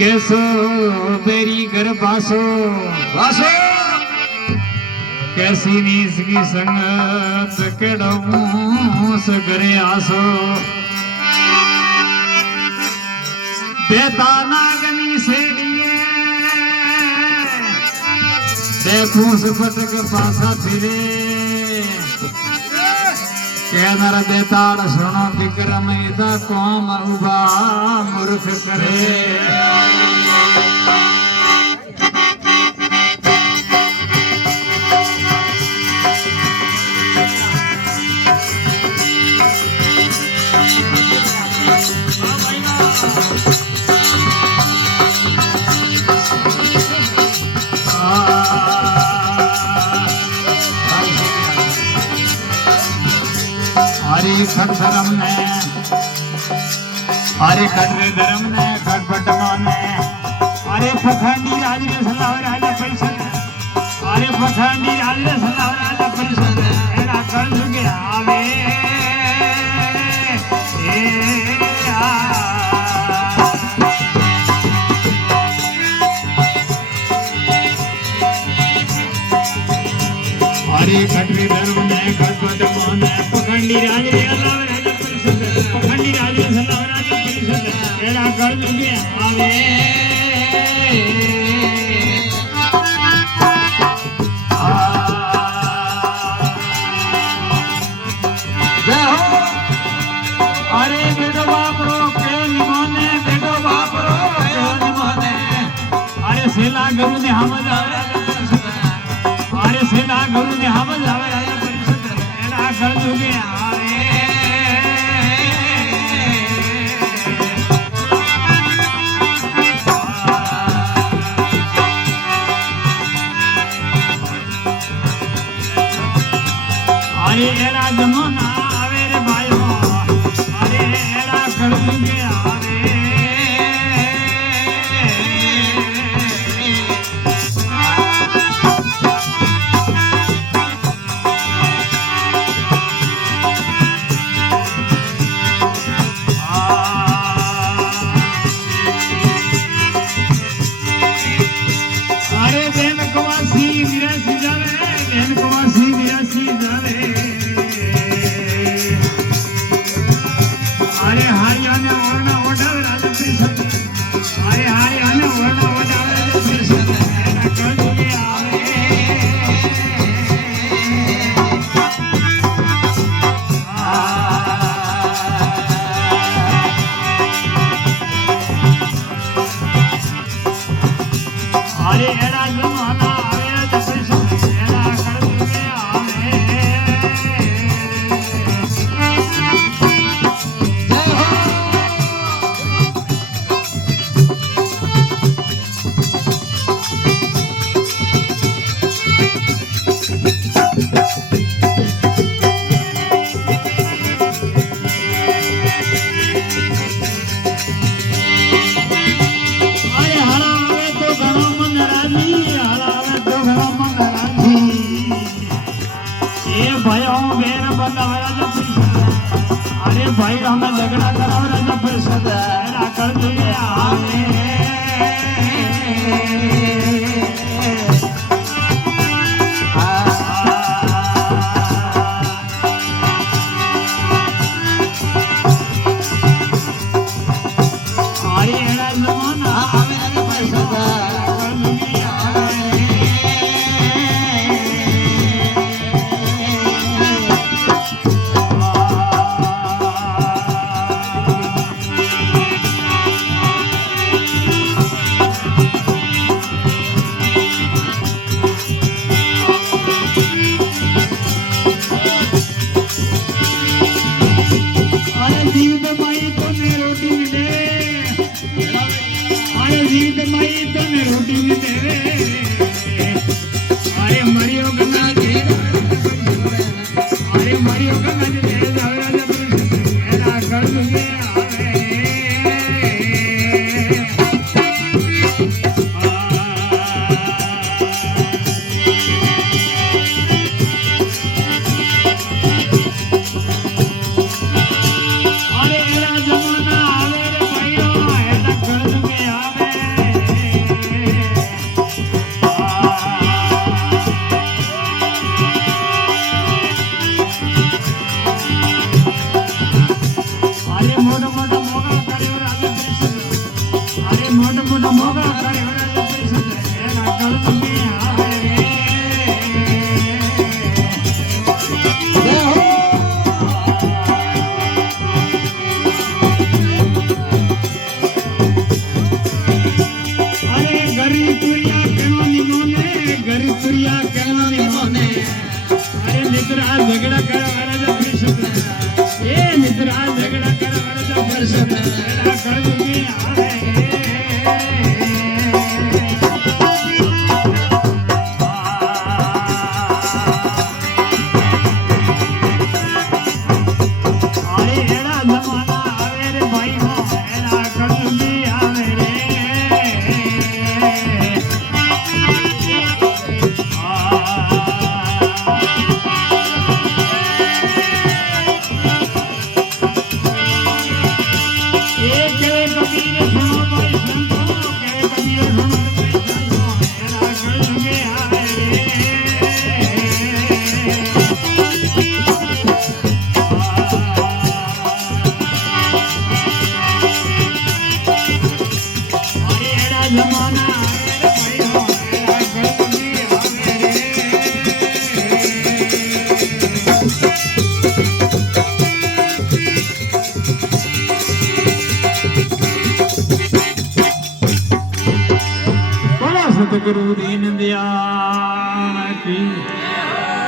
कैसो बेरी घर बासो वासो कैसी नीस की संगत केड़ो से करे आसो देता नागनी सेड़िए देखूं से पटक पासा फिरे कहनार बेताड़ सुनो विक्रम इदा कौम उबा मूर्ख करे खट धर्म ने अरे खट धर्म ने खट पटमा ने अरे पखंडी राज ने सलाह राजा परिषद अरे पखंडी राज ने सलाह राजा परिषद एना कर जुगे आवे अरे खट धर्म ने खट पटमा ने पखंडी राज ने सलाह राजा परिषद पखंडी राज ने सलाह राजा परिषद एना कर जुगे आवे अरे बेटो बाप रो के निमोने बेटो बाप रो के निमोने अरे सेला गुरु ने हम जावे अरे सेला गुरु ने हम जावे राजा परिषद एना कर जुगे आवे अरे एरा जमाना आवे रे भाई अरे एरा कर जुगे आवे अरे देन कवासी विरासी जावे देन कवासी विरासी जावे अरे हरियाणा वरना वडावे राजा परिषद अरे हरियाणा वरना वडावे राजा परिषद एना कर जुगे आवे अरे एरा जमाना आवे राजा परिषद एना कर जुगे आवे अरे हरावे तो घणो मन राजी हरावे तो घणो मन राजी ए भयो बेर बनावे राजा परिषद अरे भाई हमें झगड़ा करावे राजा परिषद एना कर जुगे आवे अरे एरा जमाना आवे राजा परिषद कर जुगे आवे अरे जीवित माई तो ने रोटी मिले अरे जीवित माई तो ने મોટા મોટા મોગા કર્યો રાજા પરિષદ અરે મોટા મોટા મોગા કર્યો રાજા પરિષદ એના કળજુની આવે રે मित्रा झगड़ा कर राजा परिषद ए मित्रा झगड़ा कर राजा परिषद तेरा कलयुगी आवे अरे एड़ा जमाना आवे रे भाई हो एड़ा कलयुगी आवे रे सतगुरु दीन दयाल की